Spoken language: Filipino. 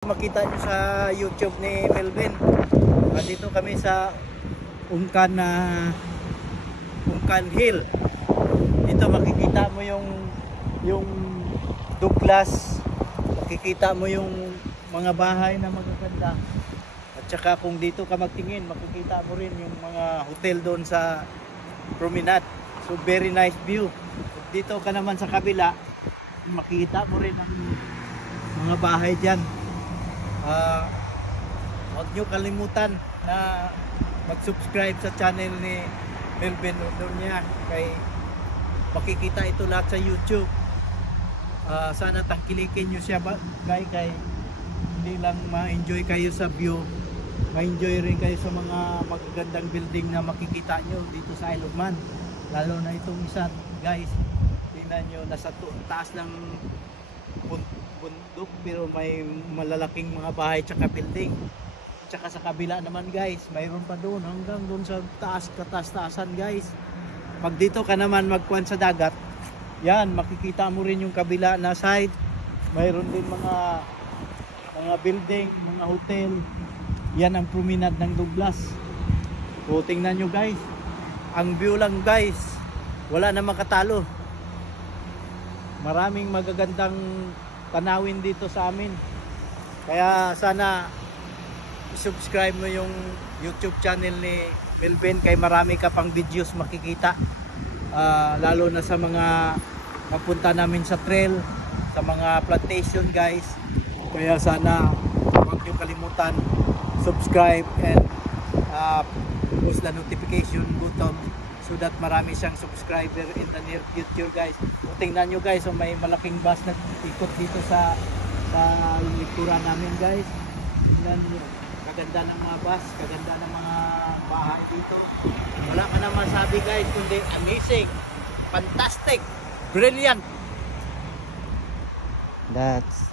Makita nyo sa YouTube ni Melvin. Dito kami sa Ungkan Hill. Dito makikita mo yung Douglas. Makikita mo yung mga bahay na magaganda. At saka kung dito ka magtingin, makikita mo rin yung mga hotel doon sa promenade. So very nice view. At dito ka naman sa kabila, makikita mo rin ang mga bahay dyan. Huwag nyo kalimutan na mag-subscribe sa channel ni Melvin Ordonia, kay makikita ito lahat sa YouTube. Sana tangkilikin nyo siya guys, kay hindi lang ma-enjoy kayo sa view, ma-enjoy rin kayo sa mga magagandang building na makikita nyo dito sa Isle of Man. Lalo na itong isa guys, tingnan nyo, nasa taas ng bundok pero may malalaking mga bahay tsaka building. Tsaka sa kabila naman guys, mayroon pa doon hanggang doon sa taas, kataas-taasan guys. Pag dito ka naman magkuhan sa dagat, yan, makikita mo rin yung kabila na side. Mayroon din mga building, mga hotel. Yan ang promenade ng Douglas. So tingnan nyo guys, ang view lang guys, wala na makatalo. Maraming magagandang tanawin dito sa amin. Kaya sana subscribe mo yung YouTube channel ni Melvin, kay marami ka pang videos makikita. Lalo na sa mga magpunta namin sa trail, sa mga plantation guys. Kaya sana huwag nyo kalimutan subscribe and post the notification button so that marami siyang subscriber in the near future guys. O, tingnan nyo guys, so may malaking bus na ikot dito sa likuran namin guys. Tingnan nyo, kaganda ng mga bus, kaganda ng mga bahay dito. Wala ka na masabi guys, kundi amazing, fantastic, brilliant. That's